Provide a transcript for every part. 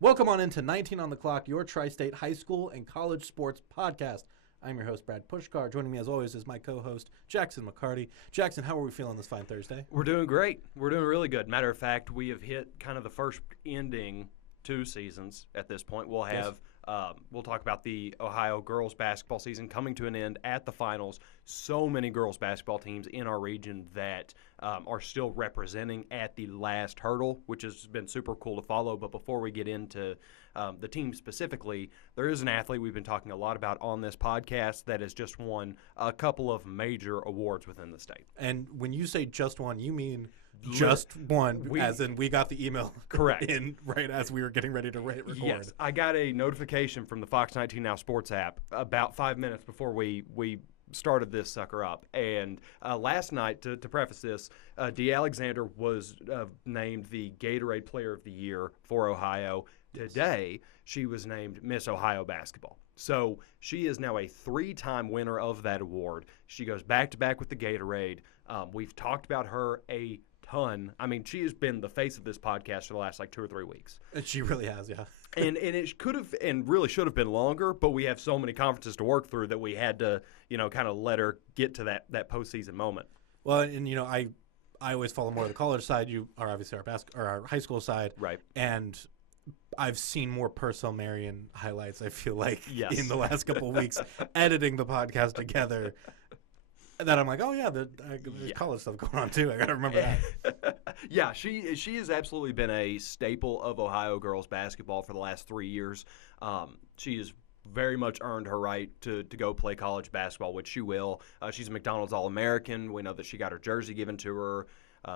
Welcome on into 19 on the Clock, your Tri-State high school and college sports podcast. I'm your host, Brad Pushkar. Joining me as always is my co-host, Jackson McCarty. Jackson, how are we feeling this fine Thursday? We're doing great. We're doing really good. Matter of fact, we have hit kind of the first ending two seasons at this point. We'll have we'll talk about the Ohio girls basketball season coming to an end at the finals. So many girls basketball teams in our region that are still representing at the last hurdle, which has been super cool to follow. But before we get into the team specifically, there is an athlete we've been talking a lot about on this podcast that has just won a couple of major awards within the state. And when you say just one, you mean just one, as in we got the email correct in right as we were getting ready to record. Yes, I got a notification from the Fox 19 Now Sports app about 5 minutes before we started this sucker up. And last night, to preface this, Dee Alexander was named the Gatorade Player of the Year for Ohio. Today, she was named Miss Ohio Basketball. So she is now a three-time winner of that award. She goes back-to-back with the Gatorade. We've talked about her a ton. I mean, she has been the face of this podcast for the last 2 or 3 weeks. She really has, yeah. and it could have and really should have been longer, but we have so many conferences to work through that we had to, kind of let her get to that postseason moment. Well, and I always follow more the college side. You are obviously our high school side, right? And I've seen more Purcell Marian highlights, I feel like, yes. in the last couple of weeks editing the podcast together. That I'm like, oh, yeah, there's college stuff going on, too. I got to remember that. Yeah, she has absolutely been a staple of Ohio girls basketball for the last 3 years. She has very much earned her right to go play college basketball, which she will. She's a McDonald's All-American. We know that she got her jersey given to her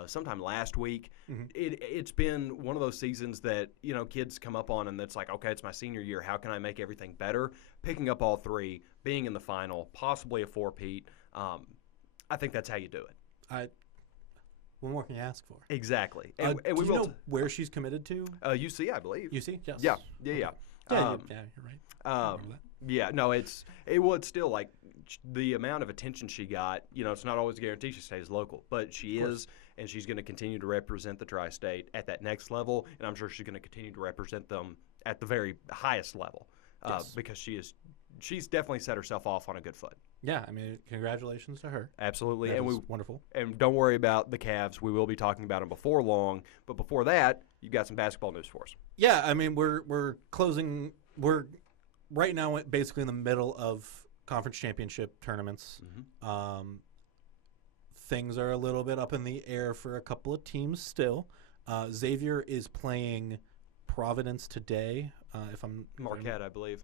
sometime last week. Mm-hmm. It's been one of those seasons that, kids come up on and it's like, okay, it's my senior year. How can I make everything better? Picking up all three, being in the final, possibly a four-peat. I think that's how you do it. What more can you ask for? Exactly. And we will know where she's committed to? UC, I believe. UC? Yes. Yeah. Yeah, you're right. Yeah, no, it's still the amount of attention she got. It's not always guaranteed she stays local, but she is, and she's going to continue to represent the Tri-State at that next level, and I'm sure she's going to continue to represent them at the very highest level because she's definitely set herself off on a good foot. Yeah, I mean, congratulations to her. Absolutely. That is wonderful. And don't worry about the Cavs. We will be talking about them before long. But before that, you've got some basketball news for us. Yeah, I mean, we're closing. We're right now basically in the middle of conference championship tournaments. Mm-hmm. Things are a little bit up in the air for a couple of teams still. Xavier is playing Providence today. If I'm Marquette, I believe.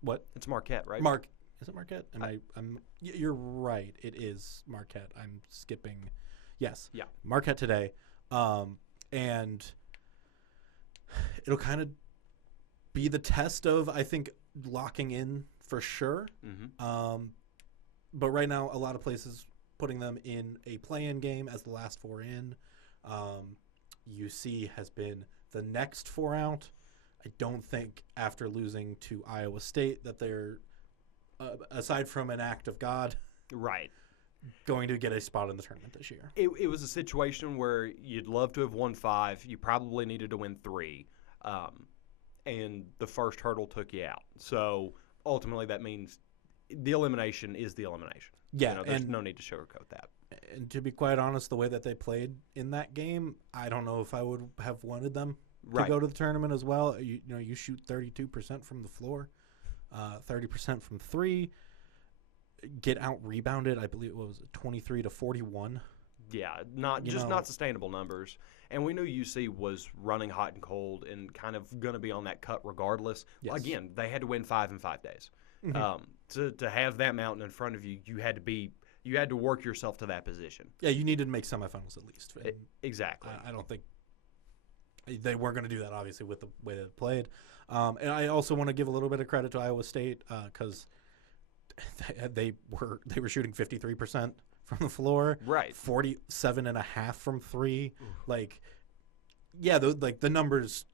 What? It's Marquette, right? Is it Marquette? You're right. It is Marquette. I'm skipping. Yes. Yeah. Marquette today. And it'll kind of be the test of, I think, locking in for sure. Mm-hmm. But right now, a lot of places putting them in a play-in game as the last four in. UC has been the next four out. I don't think after losing to Iowa State that they're, aside from an act of God, right, going to get a spot in the tournament this year. It was a situation where you'd love to have won 5. You probably needed to win 3. And the first hurdle took you out. So ultimately that means the elimination is the elimination. Yeah. There's no need to sugarcoat that. And to be quite honest, the way that they played in that game, I don't know if I would have wanted them to go to the tournament as well. You shoot 32% from the floor, 30% from 3, get out rebounded. I believe it was 23-41. Yeah, not sustainable numbers. And we knew UC was running hot and cold and kind of going to be on that cut regardless. Yes. Again, they had to win 5 in 5 days. Mm-hmm. To have that mountain in front of you, you had to work yourself to that position. Yeah, you needed to make semifinals at least. Exactly. I don't think they weren't going to do that, obviously, with the way they played. And I also want to give a little bit of credit to Iowa State because they were shooting 53% from the floor, right? 47.5 from 3. The numbers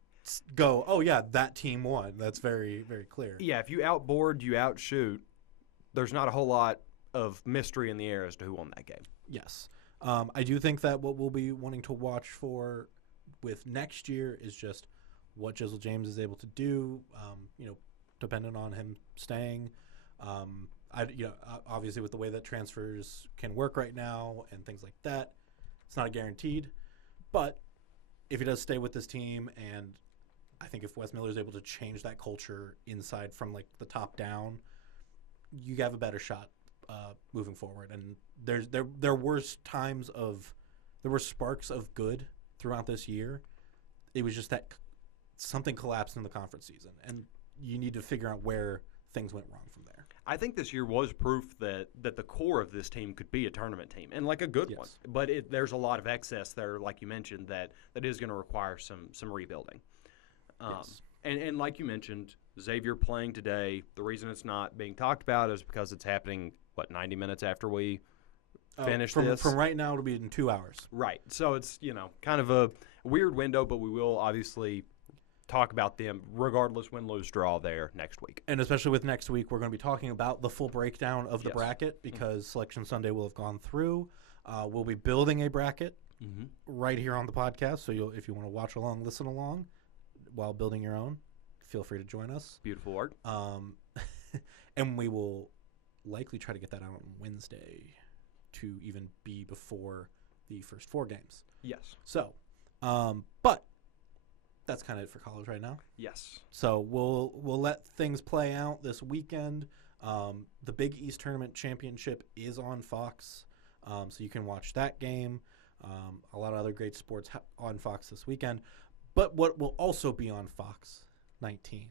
go. Oh yeah, that team won. That's very, very clear. Yeah, if you outboard, you outshoot. There's not a whole lot of mystery in the air as to who won that game. Yes, I do think that what we'll be wanting to watch for with next year is just what Jizzle James is able to do, depending on him staying. Obviously with the way that transfers can work right now and things like that, it's not guaranteed. But if he does stay with this team, and I think if Wes Miller is able to change that culture inside from like the top down, you have a better shot moving forward. And there were sparks of good throughout this year. It was just that something collapsed in the conference season, and you need to figure out where things went wrong from there. I think this year was proof that the core of this team could be a tournament team, and like a good one. But there's a lot of excess there, like you mentioned, that is going to require some rebuilding. Yes. And like you mentioned, Xavier playing today, the reason it's not being talked about is because it's happening, 90 minutes after we finish this? From right now, it'll be in 2 hours. Right. So it's, kind of a weird window, but we will obviously talk about them regardless win, lose, draw there next week. And especially with next week, we're going to be talking about the full breakdown of the bracket because Selection Sunday will have gone through. We'll be building a bracket right here on the podcast. So if you want to watch along, listen along while building your own, feel free to join us. Beautiful art. And we will likely try to get that out on Wednesday to even be before the first 4 games. Yes. So, but that's kind of it for college right now. Yes. So we'll let things play out this weekend. The Big East Tournament Championship is on Fox, so you can watch that game. A lot of other great sports on Fox this weekend. But what will also be on Fox 19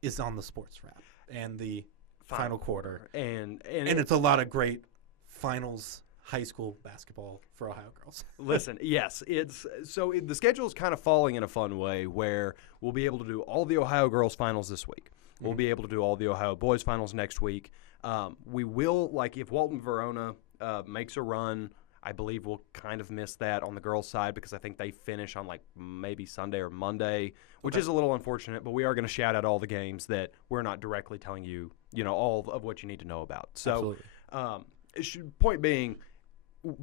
is on the sports wrap and the final quarter. And it's a lot of great finals high school basketball for Ohio girls. Listen, yes, the schedule is kind of falling in a fun way where we'll be able to do all the Ohio girls finals this week. We'll be able to do all the Ohio boys finals next week. We will, if Walton Verona makes a run, I believe we'll kind of miss that on the girls' side because I think they finish on maybe Sunday or Monday, which is a little unfortunate, but we are going to shout out all the games that we're not directly telling you, all of what you need to know about. So, point being,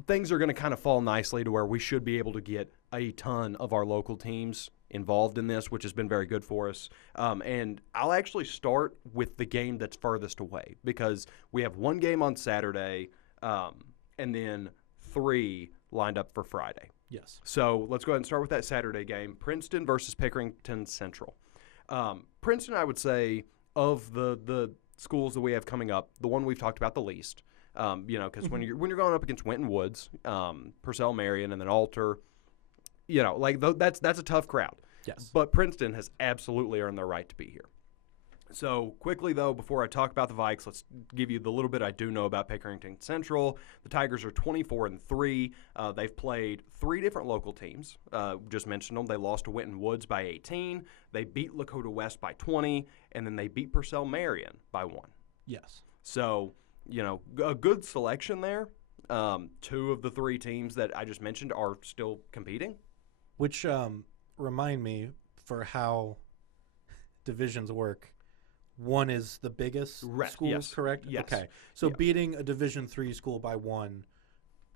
things are going to kind of fall nicely to where we should be able to get a ton of our local teams involved in this, which has been very good for us. And I'll actually start with the game that's furthest away because we have 1 game on Saturday and then 3 lined up for Friday. Yes. So let's go ahead and start with that Saturday game, Princeton versus Pickerington Central. Princeton, I would say, of the schools that we have coming up, the one we've talked about the least. Because when you're going up against Winton Woods, Purcell Marian, and then Alter, that's a tough crowd. Yes. But Princeton has absolutely earned their right to be here. So quickly though, before I talk about the Vikes, let's give you the little bit I do know about Pickerington Central. The Tigers are 24-3. They've played 3 different local teams. Just mentioned them. They lost to Winton Woods by 18. They beat Lakota West by 20, and then they beat Purcell Marian by 1. Yes. So, a good selection there. 2 of the 3 teams that I just mentioned are still competing. Which remind me for how divisions work. 1 is the biggest school, correct? Yes. Okay. So beating a Division III school by 1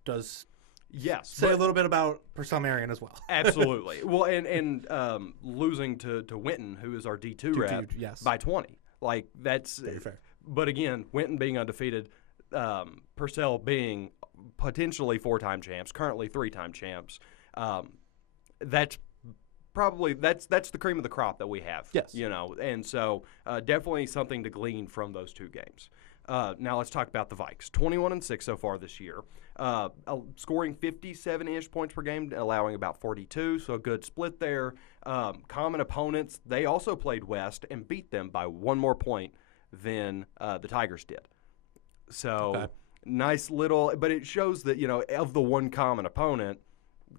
does say a little bit about Purcell Marian as well. Absolutely. Well, and losing to Winton, who is our D2 rep, by 20. That's very fair. But again, Winton being undefeated, Purcell being potentially 4-time champs, currently 3-time champs. That's probably that's the cream of the crop that we have. Yes. And so definitely something to glean from those 2 games. Now let's talk about the Vikes. 21-6 so far this year, scoring 57-ish points per game, allowing about 42. So a good split there. Common opponents, they also played West and beat them by 1 more point than the Tigers did. So nice little, but it shows that of the 1 common opponent,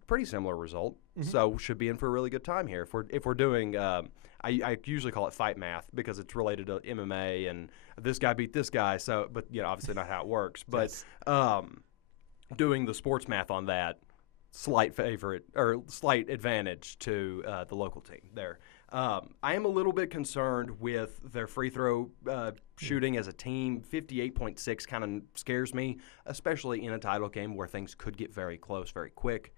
pretty similar result. So should be in for a really good time here. If we're doing, I usually call it fight math because it's related to MMA and this guy beat this guy. So, but obviously not how it works. But doing the sports math on that, slight advantage to the local team there. I am a little bit concerned with their free throw shooting as a team. 58.6 kind of scares me, especially in a title game where things could get very close very quick.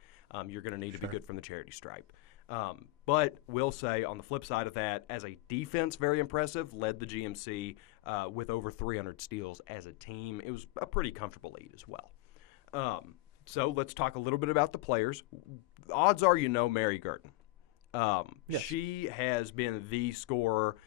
You're going to need to be good from the charity stripe. But will say on the flip side of that, as a defense, very impressive, led the GMC with over 300 steals as a team. It was a pretty comfortable lead as well. So let's talk a little bit about the players. Odds are Mary Gurton. Yes. She has been the scorer,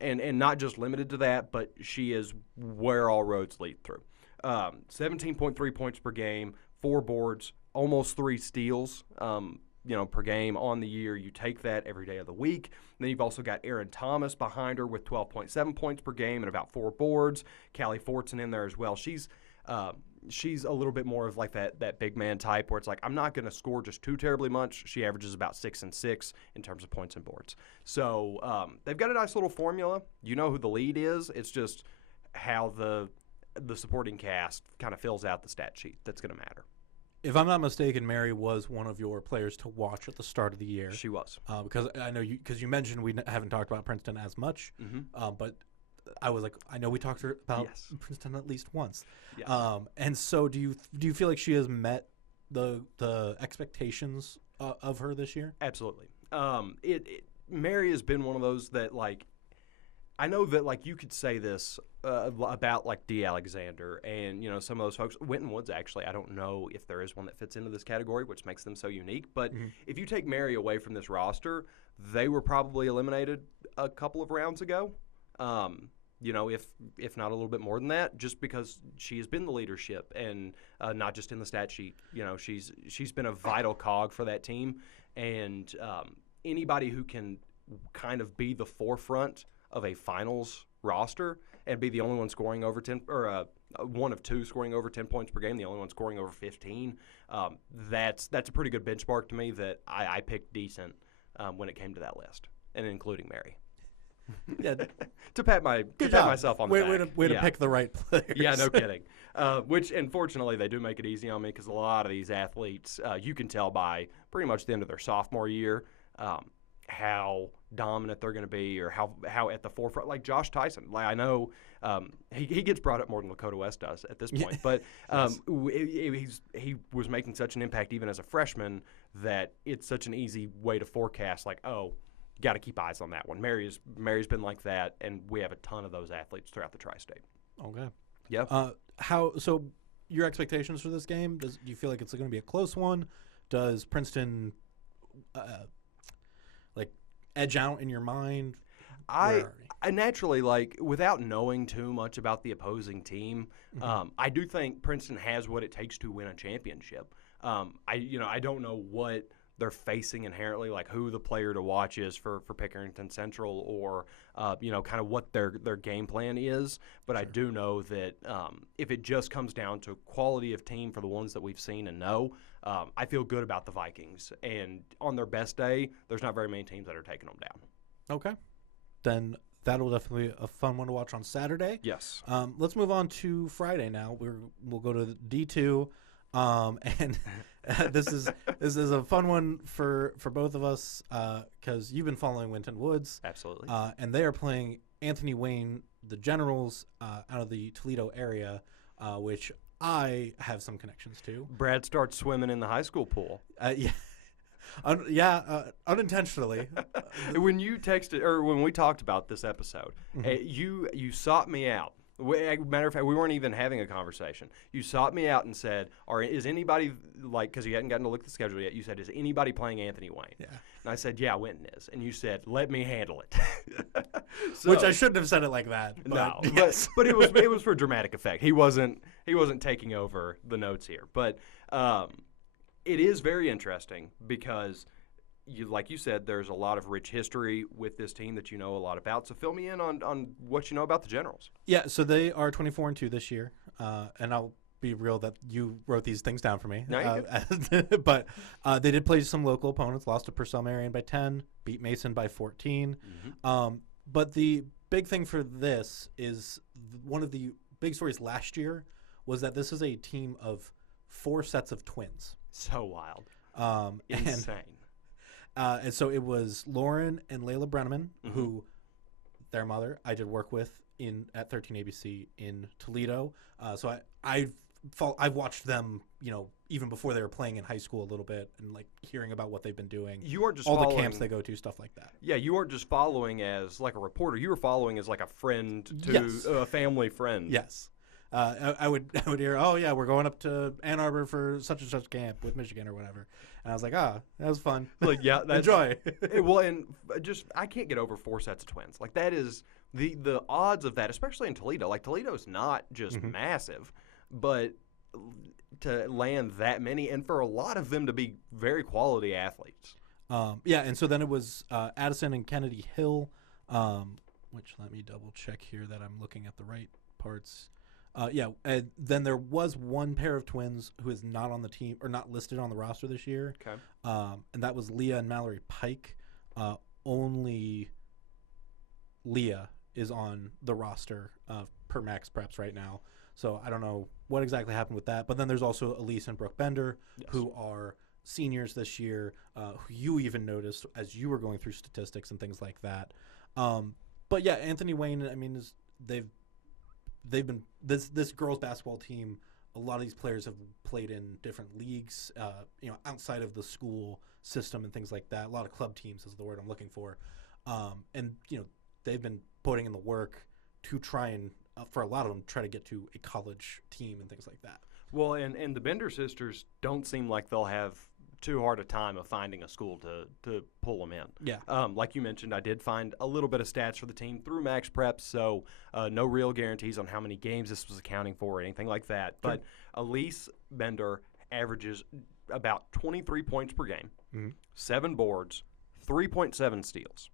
and not just limited to that, but she is where all roads lead through. 17.3 points per game, 4 boards, almost 3 steals, per game on the year. You take that every day of the week. And then you've also got Erin Thomas behind her with 12.7 points per game and about 4 boards. Callie Fortson in there as well. She's a little bit more of like that big man type where it's like, I'm not going to score just too terribly much. She averages about 6 and 6 in terms of points and boards. So they've got a nice little formula. You know who the lead is. It's just how the supporting cast kind of fills out the stat sheet that's going to matter. If I'm not mistaken, Mary was one of your players to watch at the start of the year. She was. Because I know you mentioned we haven't talked about Princeton as much, but I was like, I know we talked to her about Princeton at least once. Yes. And so do you feel like she has met the expectations of her this year? Absolutely. Mary has been one of those that, like, I know that, like, you could say this about, like, D. Alexander and, some of those folks. Winton Woods, actually, I don't know if there is one that fits into this category, which makes them so unique. But if you take Mary away from this roster, they were probably eliminated a couple of rounds ago. If not a little bit more than that, just because she has been the leadership and not just in the stat sheet. She's been a vital cog for that team. And anybody who can kind of be the forefront of a finals roster and be the only one scoring over 10 or one of 2 scoring over 10 points per game, the only one scoring over 15, that's a pretty good benchmark to me that I picked decent when it came to that list, and including Mary. Yeah, to pat myself on the back. Way to pick the right players. Yeah, no kidding. Which, unfortunately, they do make it easy on me because a lot of these athletes, you can tell by pretty much the end of their sophomore year how dominant they're going to be or how at the forefront. Like Josh Tyson, like I know he gets brought up more than Lakota West does at this point, but he was making such an impact even as a freshman that it's such an easy way to forecast. Like, oh, got to keep eyes on that one. Mary's been like that, and we have a ton of those athletes throughout the tri-state. Okay. Yeah. So your expectations for this game? Do you feel like it's going to be a close one? Does Princeton edge out in your mind? I naturally, like, without knowing too much about the opposing team, I do think Princeton has what it takes to win a championship. I don't know what they're facing inherently, like who the player to watch is for Pickerington Central or, kind of what their game plan is. But sure. I do know that if it just comes down to quality of team for the ones that we've seen and know, I feel good about the Vikings. And on their best day, there's not very many teams that are taking them down. Okay. Then that'll definitely be a fun one to watch on Saturday. Yes. Let's move on to Friday now. We'll go to D2. And this is a fun one for both of us because you've been following Winton Woods. Absolutely. And they are playing Anthony Wayne, the Generals, out of the Toledo area, which I have some connections to. Brad starts swimming in the high school pool. Unintentionally. When you texted, or when we talked about this episode, you sought me out. Matter of fact, we weren't even having a conversation. You sought me out and said, is anybody, because you hadn't gotten to look at the schedule yet, you said, is anybody playing Anthony Wayne? Yeah. And I said, yeah, Winton is. And you said, let me handle it. Which I shouldn't have said it like that. But no, yes. but it was for dramatic effect. He wasn't taking over the notes here. But it is very interesting because, like you said, there's a lot of rich history with this team that you know a lot about. So fill me in on what you know about the Generals. Yeah, so they are 24-2 this year, and I'll be real that you wrote these things down for me. No, but they did play some local opponents, lost to Purcell Marian by 10, beat Mason by 14. But the big thing for this is one of the big stories last year was that this is a team of 4 sets of twins. So wild. Insane. And so it was Lauren and Layla Brenneman, who their mother I did work with at 13 ABC in Toledo. So I've watched them, even before they were playing in high school a little bit, and like hearing about what they've been doing. You aren't just all following, the camps they go to, stuff like that. Yeah, you weren't just following as like a reporter. You were following as like a friend to Yes. a family friend. Yes. I would hear, oh yeah, we're going up to Ann Arbor for such and such camp with Michigan or whatever, and I was like, that was fun. Like, yeah, that's, enjoy. Well, and just I can't get over 4 sets of twins. Like that is the odds of that, especially in Toledo. Like Toledo's not just massive, but to land that many, and for a lot of them to be very quality athletes. And so then it was Addison and Kennedy Hill, which let me double check here that I'm looking at the right parts. And then there was one pair of twins who is not on the team or not listed on the roster this year. Okay. And that was Leah and Mallory Pike. Only Leah is on the roster per Max Preps right now. So I don't know what exactly happened with that. But then there's also Elise and Brooke Bender, who are seniors this year, who you even noticed as you were going through statistics and things like that. But yeah, Anthony Wayne, I mean, they've been this girls basketball team. A lot of these players have played in different leagues, outside of the school system and things like that. A lot of club teams is the word I'm looking for. And they've been putting in the work to try and, for a lot of them, try to get to a college team and things like that. Well, and the Bender sisters don't seem like they'll have too hard a time of finding a school to pull them in. Yeah. Like you mentioned, I did find a little bit of stats for the team through Max Preps, so no real guarantees on how many games this was accounting for or anything like that. Sure. But Elise Bender averages about 23 points per game, 7 boards, 3.7 steals.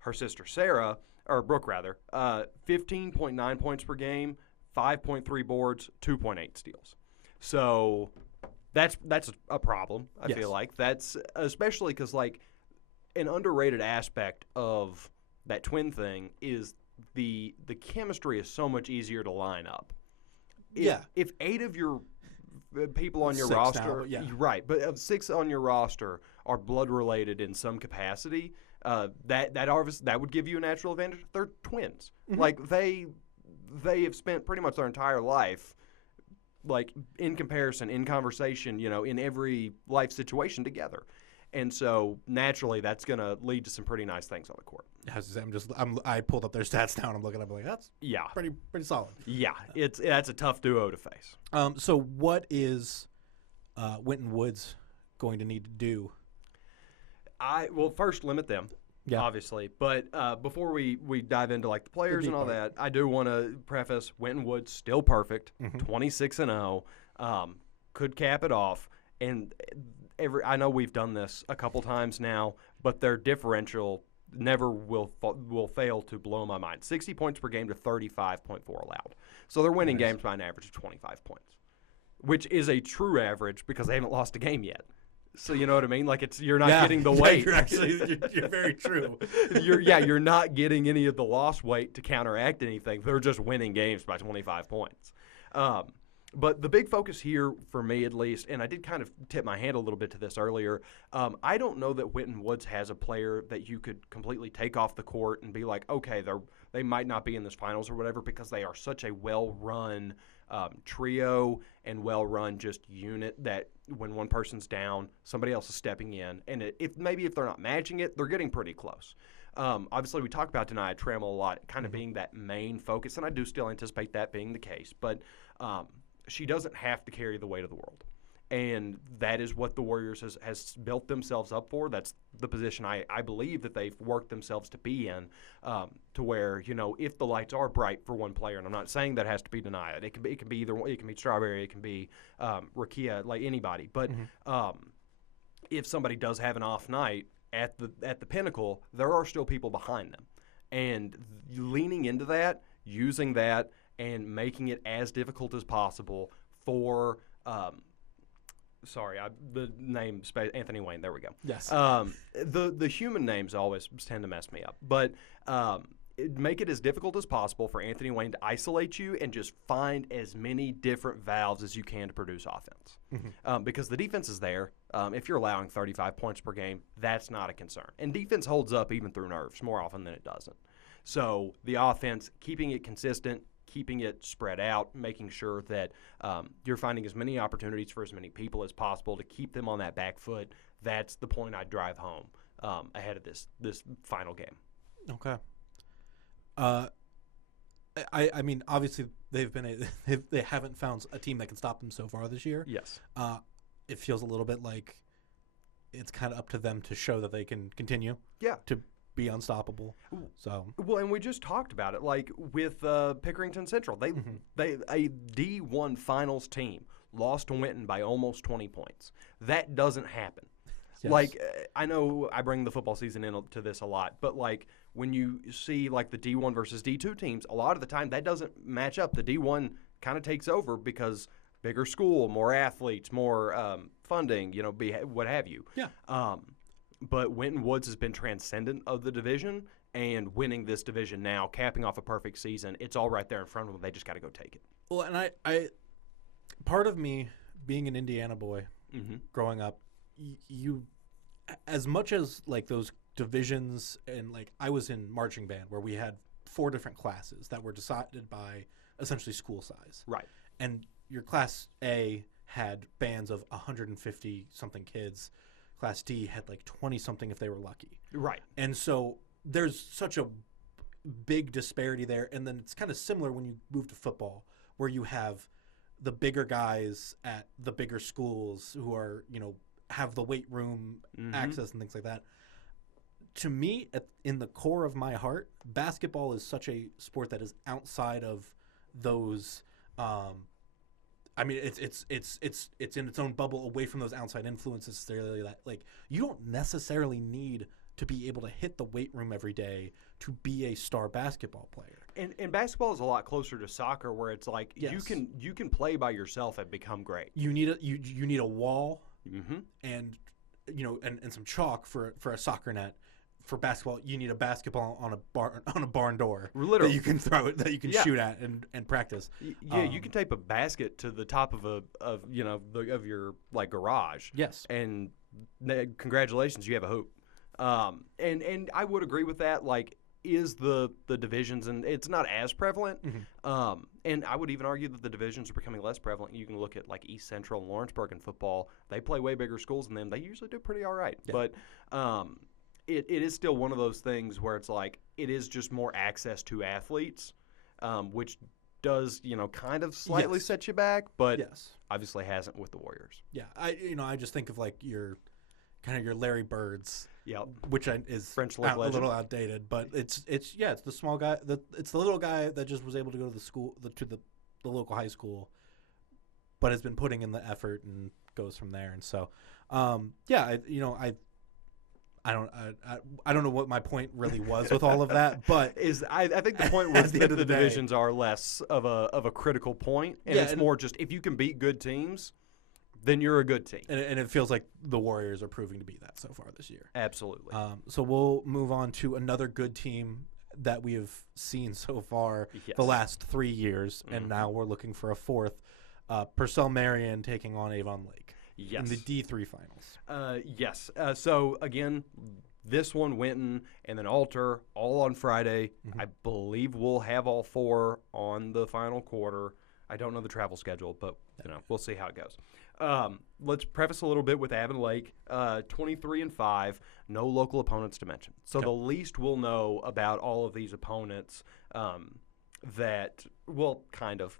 Her sister Sarah, or Brooke rather, 15.9 points per game, 5.3 boards, 2.8 steals. So that's a problem, I feel like. That's especially because, like, an underrated aspect of that twin thing is the chemistry is so much easier to line up. If 8 of your people on your 6 roster, now, right, but 6 on your roster are blood related in some capacity, that would give you a natural advantage. They're twins. Like they have spent pretty much their entire life, like in comparison, in conversation, in every life situation together. And so naturally that's going to lead to some pretty nice things on the court. I pulled up their stats now and I'm looking up like that's pretty solid. Yeah, that's a tough duo to face. So what is Winton Woods going to need to do? First limit them. Yeah. Obviously. But before we dive into like the players and all that, I do want to preface Winton Woods still perfect, 26-0, could cap it off. And I know we've done this a couple times now, but their differential never will fail to blow my mind. 60 points per game to 35.4 allowed. So they're winning games by an average of 25 points, which is a true average because they haven't lost a game yet. So you know what I mean? Like you're not getting the weight. You're very true. You're not getting any of the lost weight to counteract anything. They're just winning games by 25 points. But the big focus here for me, at least, and I did kind of tip my hand a little bit to this earlier. I don't know that Winton Woods has a player that you could completely take off the court and be like, okay, they might not be in this finals or whatever, because they are such a well-run trio and well-run just unit that when one person's down, somebody else is stepping in. And if they're not matching it, they're getting pretty close. Obviously, we talk about Denia Trammell a lot, kind of being that main focus, and I do still anticipate that being the case. But she doesn't have to carry the weight of the world. And that is what the Warriors has built themselves up for. That's the position I believe that they've worked themselves to be in, to where, if the lights are bright for one player, and I'm not saying that has to be Denia. It can be either one. It can be Strawberry. It can be Rakia, like anybody. But if somebody does have an off night at the pinnacle, there are still people behind them. And leaning into that, using that, and making it as difficult as possible for the name Anthony Wayne. There we go. Yes. The human names always tend to mess me up, but make it as difficult as possible for Anthony Wayne to isolate you and just find as many different valves as you can to produce offense. Because the defense is there. If you're allowing 35 points per game, that's not a concern. And defense holds up even through nerves more often than it doesn't. So the offense, keeping it consistent, keeping it spread out, making sure that you're finding as many opportunities for as many people as possible to keep them on that back foot. That's the point I drive home ahead of this final game. Okay. I mean, obviously they haven't found a team that can stop them so far this year. Yes. It feels a little bit like it's kind of up to them to show that they can continue. Yeah. To be unstoppable. So well, and we just talked about it, like with Pickerington Central. They a D1 finals team lost to Winton by almost 20 points. That doesn't happen. Yes. Like I know I bring the football season into this a lot, but like when you see like the D1 versus D2 teams, a lot of the time that doesn't match up. The D1 kind of takes over because bigger school, more athletes, more funding, what have you. Yeah. But Winton Woods has been transcendent of the division and winning this division now, capping off a perfect season. It's all right there in front of them. They just got to go take it. Well, and I part of me being an Indiana boy growing up, you as much as like those divisions, and like I was in marching band where we had 4 different classes that were decided by essentially school size. Right. And your class A had bands of 150 something kids. Class D had like 20 something if they were lucky. Right. And so there's such a big disparity there. And then it's kind of similar when you move to football, where you have the bigger guys at the bigger schools who are, have the weight room access and things like that. To me, in the core of my heart, basketball is such a sport that is outside of those. I mean, it's in its own bubble, away from those outside influences. That like you don't necessarily need to be able to hit the weight room every day to be a star basketball player. And basketball is a lot closer to soccer, where it's like you can play by yourself and become great. You need a wall, and and some chalk for a soccer net. For basketball, you need a basketball on a barn door, literally, that you can throw it, that you can shoot at and practice. Yeah, you can tape a basket to the top of your like garage. Yes, and congratulations, you have a hoop. And I would agree with that. Like, is the divisions, and it's not as prevalent. And I would even argue that the divisions are becoming less prevalent. You can look at like East Central and Lawrenceburg in football. They play way bigger schools than them. They usually do pretty all right, but. It is still one of those things where it's like it is just more access to athletes, which does kind of slightly set you back, but obviously hasn't with the Warriors. Yeah, I just think of like your Larry Birds, which is French a little outdated, but it's the small guy, it's the little guy that just was able to go to the school to the local high school, but has been putting in the effort and goes from there, and so I don't know what my point really was with all of that, but I think the point was that the divisions are less of a critical point, and it's more just if you can beat good teams, then you're a good team. And it feels like the Warriors are proving to be that so far this year. Absolutely. So we'll move on to another good team that we have seen so far the last 3 years, and now we're looking for a fourth. Purcell Marian taking on Avon Lake. Yes. In the D3 finals. Yes. So, again, this one, Winton, and then Alter, all on Friday. I believe we'll have all 4 on the final quarter. I don't know the travel schedule, but we'll see how it goes. Let's preface a little bit with Avon Lake. 23-5, no local opponents to mention. So the least we'll know about all of these opponents kind of,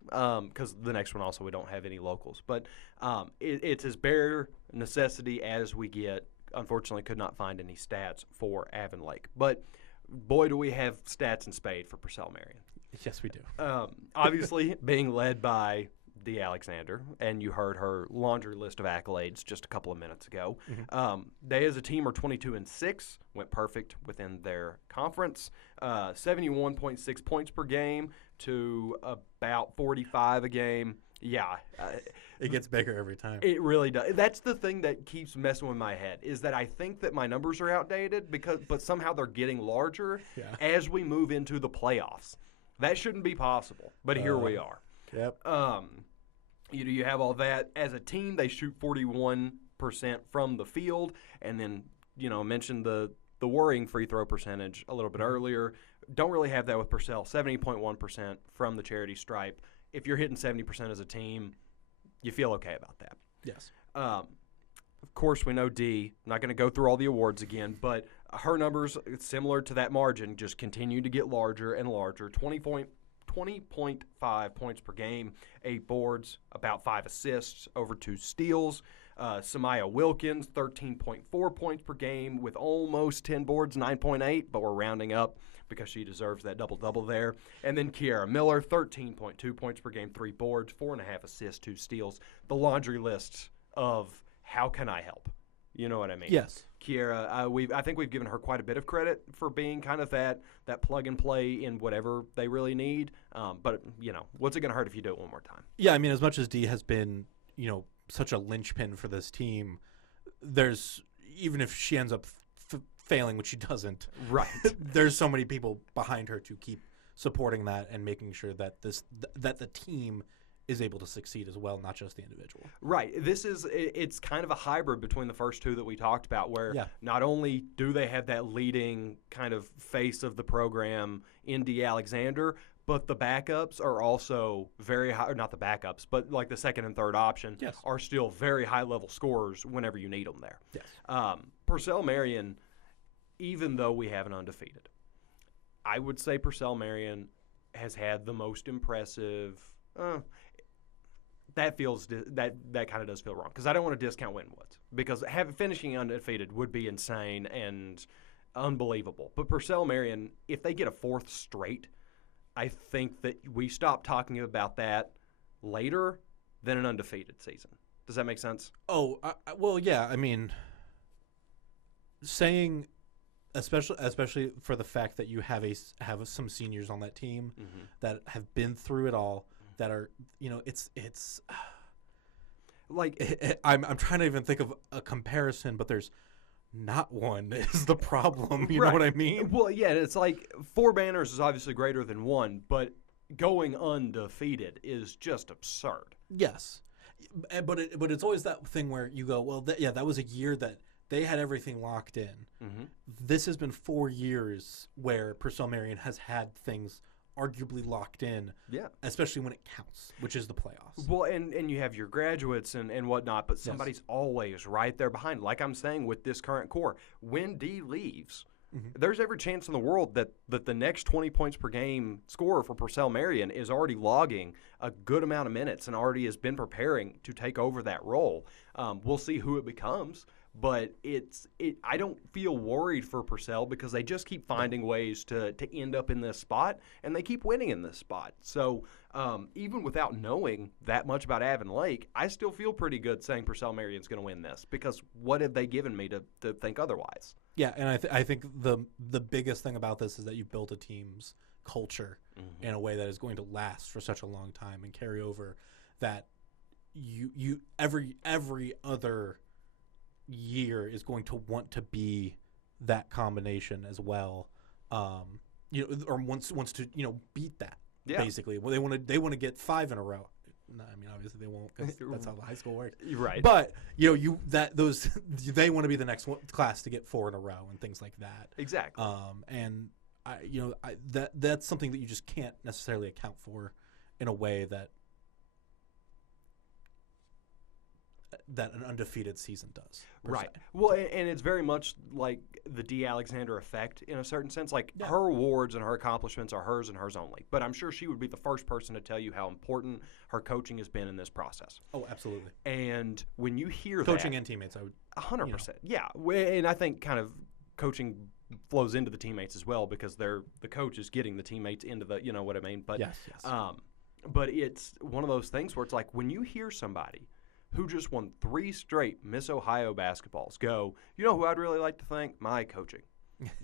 because the next one also we don't have any locals. But it's as bare necessity as we get. Unfortunately, could not find any stats for Avon Lake. But boy, do we have stats in spade for Purcell Marian. Yes, we do. Obviously, being led by the Alexander, and you heard her laundry list of accolades just a couple of minutes ago. They as a team are 22-6, went perfect within their conference, 71.6 points per game to about 45 a game. Yeah. It gets bigger every time. It really does. That's the thing that keeps messing with my head, is that I think that my numbers are outdated, but somehow they're getting larger as we move into the playoffs. That shouldn't be possible, but here we are. Yep. You have all that. As a team, they shoot 41% from the field, and then I mentioned the worrying free throw percentage a little bit earlier. Don't really have that with Purcell. 70.1% from the charity stripe. If you're hitting 70% as a team, you feel okay about that. Yes. Of course, we know D. I'm not going to go through all the awards again, but her numbers, similar to that margin, just continue to get larger and larger. 20.5 points per game, 8 boards, about 5 assists, over 2 steals. Samaya Wilkins, 13.4 points per game with almost 10 boards, 9.8, but we're rounding up because she deserves that double-double there. And then Kiara Miller, 13.2 points per game, 3 boards, 4.5 assists, 2 steals. The laundry list of how can I help? You know what I mean? Yes. Kiara, I think we've given her quite a bit of credit for being kind of that plug and play in whatever they really need. But, what's it going to hurt if you do it one more time? Yeah, I mean, as much as D has been, such a linchpin for this team, there's, even if she ends up failing, which she doesn't, right? There's so many people behind her to keep supporting that and making sure that that the team is able to succeed as well, not just the individual. Right. It's kind of a hybrid between the first two that we talked about, where not only do they have that leading kind of face of the program in D. Alexander, but the backups are also very high, or not the backups, but like the second and third option are still very high-level scorers whenever you need them there. Yes. Purcell Marian, even though we have an undefeated, I would say Purcell Marian has had the most impressive that kind of does feel wrong, because I don't want to discount Winton Woods, because finishing undefeated would be insane and unbelievable. But Purcell Marian, if they get a 4th straight, I think that we stop talking about that later than an undefeated season. Does that make sense? Oh, well, yeah. I mean, saying, especially for the fact that you have some seniors on that team that have been through it all, that are, it's like I'm trying to even think of a comparison, but there's not one is the problem. You know what I mean? Well, yeah, it's like 4 banners is obviously greater than 1, but going undefeated is just absurd. Yes, but it's always that thing where you go, well, that was a year that they had everything locked in. This has been 4 years where Purcell Marian has had things arguably locked in, especially when it counts, which is the playoffs. Well, and you have your graduates and whatnot, but somebody's always right there behind. Like I'm saying with this current core, when D leaves, there's every chance in the world that the next 20 points per game scorer for Purcell Marian is already logging a good amount of minutes and already has been preparing to take over that role. We'll see who it becomes. But I don't feel worried for Purcell, because they just keep finding ways to end up in this spot, and they keep winning in this spot. So even without knowing that much about Avon Lake, I still feel pretty good saying Purcell Marian's going to win this, because what have they given me to think otherwise? Yeah, and I think the biggest thing about this is that you built a team's culture in a way that is going to last for such a long time and carry over, that you every other year is going to want to be that combination as well, or wants to beat that basically. Well, they want to get 5 in a row. No, I mean, obviously they won't, because that's how the high school works. Right. But they want to be the next class to get 4 in a row and things like that. Exactly. And that's something that you just can't necessarily account for in a way that an undefeated season does. Right. Well, and it's very much like the D. Alexander effect in a certain sense. Like, her awards and her accomplishments are hers and hers only. But I'm sure she would be the first person to tell you how important her coaching has been in this process. Oh, absolutely. And when you hear coaching and teammates, I would 100%. Yeah. And I think kind of coaching flows into the teammates as well, because the coach is getting the teammates into the, you know what I mean? But yes. But it's one of those things where it's like, when you hear somebody who just won 3 straight Miss Ohio basketballs go, you know who I'd really like to thank? My coaching.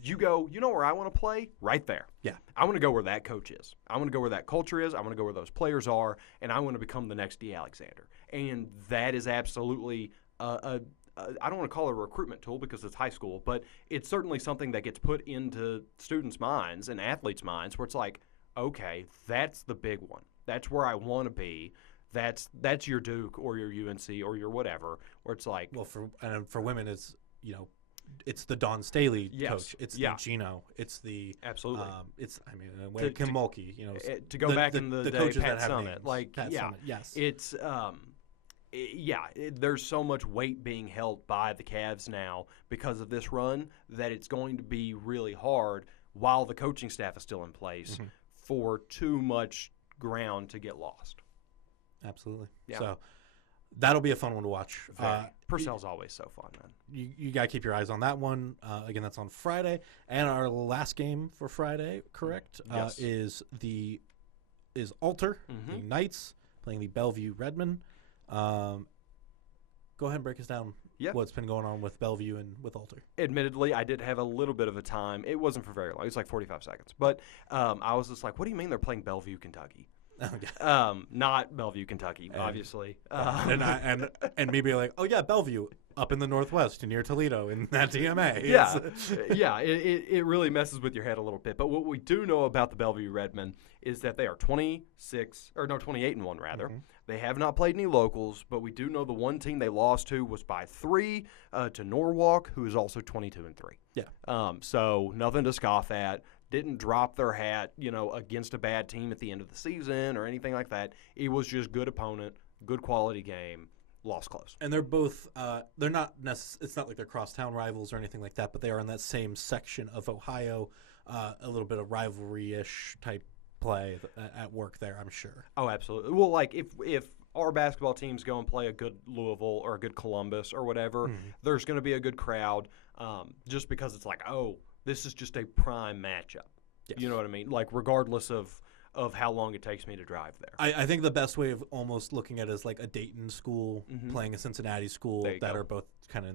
You go, you know where I want to play? Right there. Yeah. I want to go where that coach is. I want to go where that culture is. I want to go where those players are, and I want to become the next D. Alexander. And that is absolutely I don't want to call it a recruitment tool, because it's high school, but it's certainly something that gets put into students' minds and athletes' minds, where it's like, okay, that's the big one. That's where I want to be. That's your Duke or your UNC or your whatever, where it's like, well, for women, it's it's the Don Staley Yes. coach. It's Yeah. the Gino. It's the Absolutely. Kim Mulkey. You know, to go back in the day, coaches Pat that have Summitt. names. Like, Pat yeah, Summitt, yes. it's there's so much weight being held by the Cavs now because of this run that it's going to be really hard while the coaching staff is still in place for too much ground to get lost. Absolutely. Yeah. So that'll be a fun one to watch. Purcell's always so fun, man. You got to keep your eyes on that one. Again, that's on Friday. And our last game for Friday, correct, Yes. is Alter, the Knights, playing the Bellevue Redmen. Go ahead and break us down what's been going on with Bellevue and with Alter. Admittedly, I did have a little bit of a time. It wasn't for very long. It was like 45 seconds. But I was just like, what do you mean they're playing Bellevue, Kentucky? Not Bellevue, Kentucky, obviously. And me being like, oh, yeah, Bellevue, up in the Northwest near Toledo in that DMA. Yeah, it really messes with your head a little bit. But what we do know about the Bellevue Redmen is that they are 28-1 rather. They have not played any locals, but we do know the one team they lost to was by 3 to Norwalk, who is also 22-3. Yeah. So nothing to scoff at. Didn't drop their hat, against a bad team at the end of the season or anything like that. It was just good opponent, good quality game, lost close. And they're both they're not it's not like they're crosstown rivals or anything like that, but they are in that same section of Ohio, a little bit of rivalry-ish type play at work there, I'm sure. Oh, absolutely. Well, like if our basketball teams go and play a good Louisville or a good Columbus or whatever, there's going to be a good crowd just because it's like, oh, this is just a prime matchup. Yes. You know what I mean? Like, regardless of how long it takes me to drive there. I think the best way of almost looking at it is like a Dayton school playing a Cincinnati school that are both kind of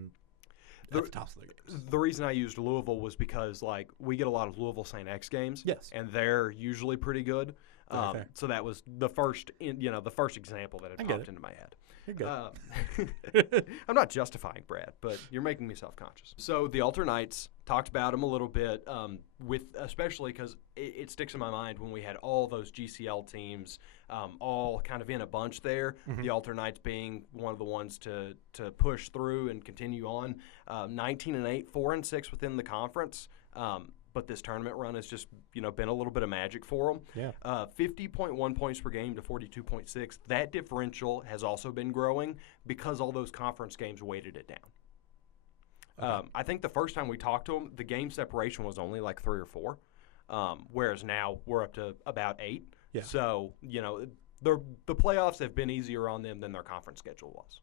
at the tops of their games. The reason I used Louisville was because, like, we get a lot of Louisville St. X games. Yes. And they're usually pretty good. So that was the first example that had popped into my head. You're good. I'm not justifying Brad, but you're making me self-conscious. So the Alter Knights, talked about them a little bit, especially because it sticks in my mind when we had all those GCL teams all kind of in a bunch there. The Alter Knights being one of the ones to push through and continue on. 19-8, 4-6 within the conference. But this tournament run has just, been a little bit of magic for them. Yeah. 50.1 points per game to 42.6. That differential has also been growing because all those conference games weighted it down. Okay. I think the first time we talked to them, the game separation was only like 3 or 4, whereas now we're up to about 8. Yeah. So, the playoffs have been easier on them than their conference schedule was,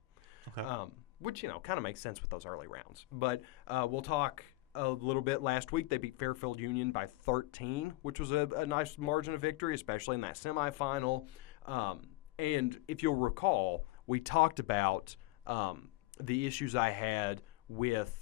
which, kind of makes sense with those early rounds. But we'll talk a little bit. Last week they beat Fairfield Union by 13, which was a nice margin of victory, especially in that semifinal. And if you'll recall, we talked about the issues I had with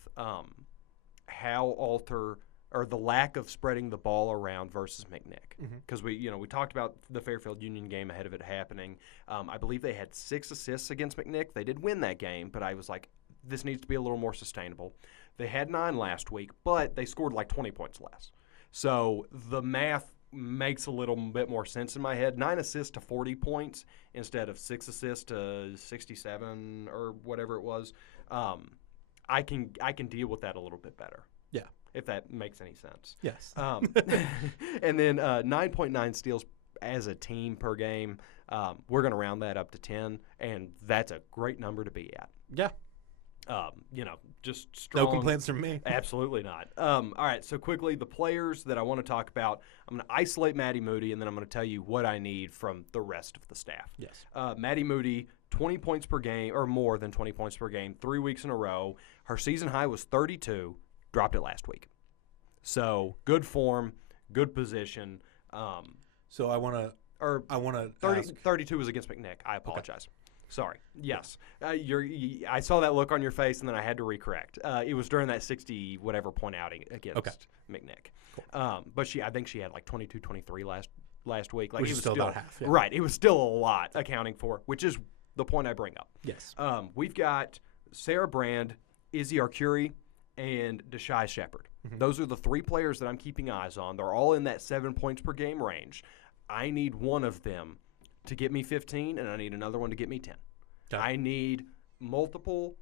how Alter, or the lack of spreading the ball around versus McNick, because we talked about the Fairfield Union game ahead of it happening. I believe they had 6 assists against McNick. They did win that game, but I was like, this needs to be a little more sustainable. They had 9 last week, but they scored like 20 points less. So the math makes a little bit more sense in my head. 9 assists to 40 points instead of 6 assists to 67 or whatever it was. I can deal with that a little bit better. Yeah. If that makes any sense. Yes. And then 9.9 steals as a team per game. We're going to round that up to 10, and that's a great number to be at. Yeah. Just strong. No complaints from me. Absolutely not. All right, so quickly, the players that I want to talk about, I'm going to isolate Maddie Moody, and then I'm going to tell you what I need from the rest of the staff. Yes. Maddie Moody, 20 points per game, or more than 20 points per game, 3 weeks in a row. Her season high was 32, dropped it last week. So good form, good position. So I want to 32 was against McNick. I apologize. Okay. Sorry. Yes. I saw that look on your face, and then I had to recorrect. It was during that 60-whatever point outing against McNick. Cool. But I think she had like 22, 23 last week. Like, which is still about half. Yeah. Right. It was still a lot accounting for, which is the point I bring up. Yes. We've got Sarah Brand, Izzy Arcuri, and Deshae Shepard. Those are the 3 players that I'm keeping eyes on. They're all in that 7 points per game range. I need one of them to get me 15, and I need another one to get me 10. Okay. I need multiple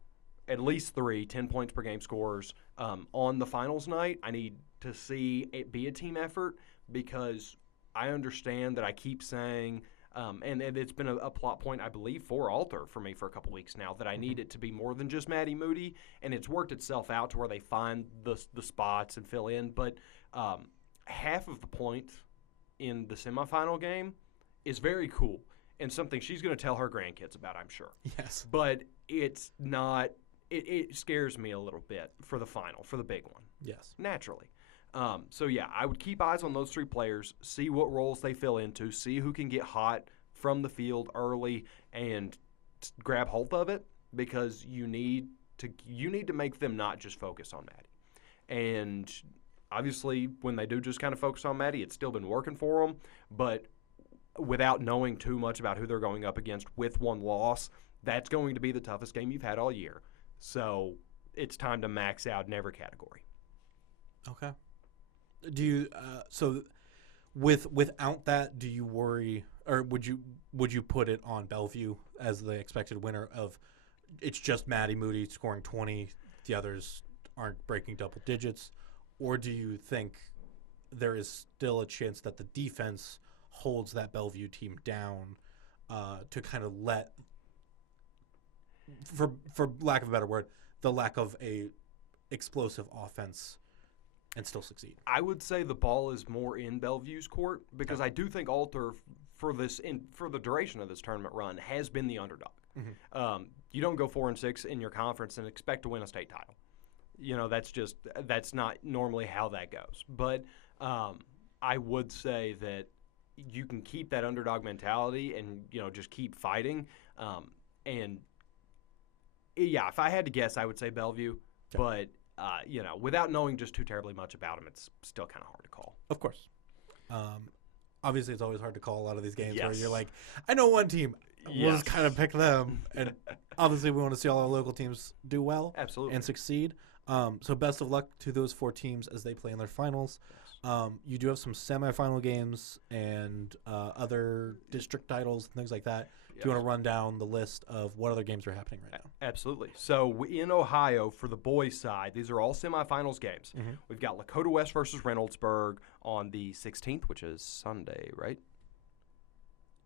at least 3 10 points per game scorers on the finals night. I need to see it be a team effort because I understand that I keep saying, and it's been a plot point, I believe, for Alter for me for a couple weeks now, that I need it to be more than just Maddie Moody, and it's worked itself out to where they find the spots and fill in. But half of the point in the semifinal game is very cool and something she's going to tell her grandkids about, I'm sure. Yes. But it's not – it scares me a little bit for the final, for the big one. Yes. Naturally. So, yeah, I would keep eyes on those 3 players, see what roles they fill into, see who can get hot from the field early and grab hold of it, because you need to make them not just focus on Maddie. And obviously when they do just kind of focus on Maddie, it's still been working for them. But without knowing too much about who they're going up against with one loss, that's going to be the toughest game you've had all year. So it's time to max out in every category. Okay. Do you so without that, do you worry, or would you put it on Bellevue as the expected winner of it's just Maddie Moody scoring 20, the others aren't breaking double digits, or do you think there is still a chance that the defense holds that Bellevue team down to kind of let, for lack of a better word, the lack of a explosive offense and still succeed? I would say the ball is more in Bellevue's court because I do think Alter for the duration of this tournament run has been the underdog. Mm-hmm. You don't go 4-6 in your conference and expect to win a state title. You know, that's not normally how that goes. But I would say that you can keep that underdog mentality and, you know, just keep fighting. And yeah, if I had to guess, I would say Bellevue. Okay. But you know, without knowing just too terribly much about them, it's still kind of hard to call. Of course. Obviously, it's always hard to call a lot of these games Yes. where you're like, I know one team. We'll just kind of pick them. And obviously, we want to see all our local teams do well. Absolutely. And succeed. So best of luck to those 4 teams as they play in their finals. Yes. You do have some semifinal games and other district titles and things like that. Yes. Do you want to run down the list of what other games are happening right now? Absolutely. So in Ohio, for the boys' side, these are all semifinals games. Mm-hmm. We've got Lakota West versus Reynoldsburg on the 16th, which is Sunday, right?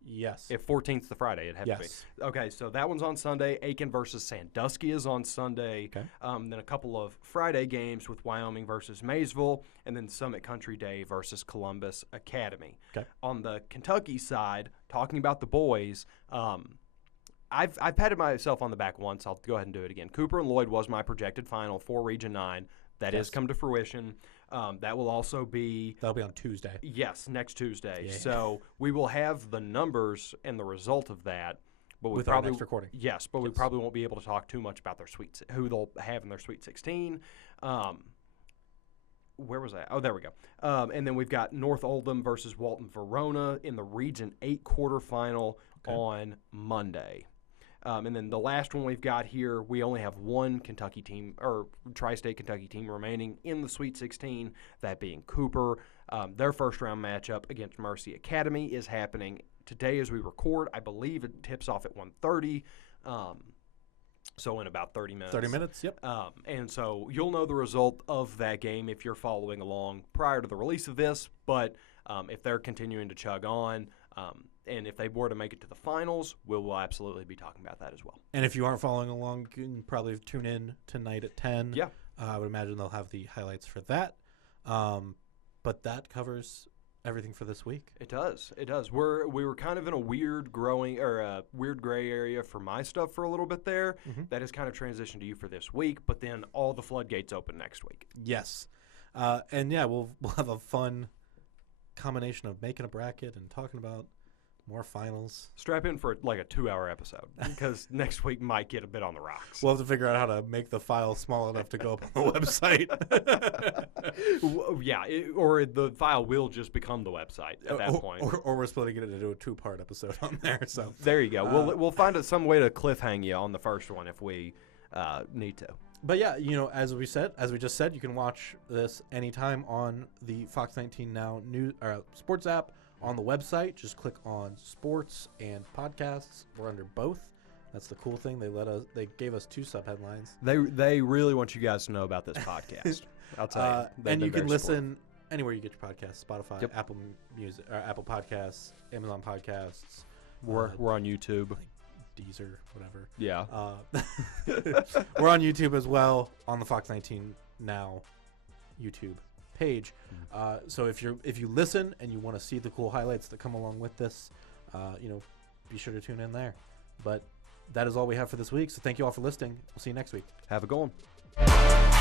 Yes. If 14th's the Friday, it'd have to be. Okay, so that one's on Sunday. Aiken versus Sandusky is on Sunday. Okay. Then a couple of Friday games with Wyoming versus Maysville, and then Summit Country Day versus Columbus Academy. Okay. On the Kentucky side, talking about the boys, I've patted myself on the back once. I'll go ahead and do it again. Cooper and Lloyd was my projected final for Region 9. That has come to fruition. That will also be... That'll be on Tuesday. Yes, next Tuesday. Yeah. So we will have the numbers and the result of that. But we with probably, our next recording. Yes, but we probably won't be able to talk too much about their who they'll have in their Sweet 16. Where was that? Oh, there we go. And then we've got North Oldham versus Walton Verona in the Region 8 quarterfinal on Monday. And then the last one we've got here, we only have one Kentucky team, or Tri-State Kentucky team remaining in the Sweet 16, that being Cooper. Their first-round matchup against Mercy Academy is happening today as we record. I believe it tips off at 1:30, so in about 30 minutes. 30 minutes, yep. And so you'll know the result of that game if you're following along prior to the release of this, but if they're continuing to chug on, and if they were to make it to the finals, we'll absolutely be talking about that as well. And if you aren't following along, you can probably tune in tonight at 10. Yeah. I would imagine they'll have the highlights for that. But that covers everything for this week. It does. It does. We were kind of in a weird gray area for my stuff for a little bit there. Mm-hmm. That has kind of transitioned to you for this week, but then all the floodgates open next week. Yes. And yeah, we'll have a fun combination of making a bracket and talking about more finals. Strap in for like a 2-hour episode because next week might get a bit on the rocks. We'll have to figure out how to make the file small enough to go up on the website. Yeah, or the file will just become the website at that point. Or we're splitting it into a 2-part episode on there. So there you go. We'll find some way to cliffhang you on the first one if we need to. But yeah, you know, as we just said, you can watch this anytime on the Fox 19 Now sports app on the website. Just click on sports and podcasts. We're under both. That's the cool thing. They gave us 2 sub headlines. They really want you guys to know about this podcast. I'll tell you. And you can listen anywhere you get your podcasts: Spotify, Yep. Apple Music, or Apple Podcasts, Amazon Podcasts. We're on YouTube. Deezer, whatever. Yeah. We're on YouTube as well, on the Fox 19 Now YouTube page. So if you listen and you want to see the cool highlights that come along with this, be sure to tune in there. But that is all we have for this week. So thank you all for listening. We'll see you next week. Have a good one.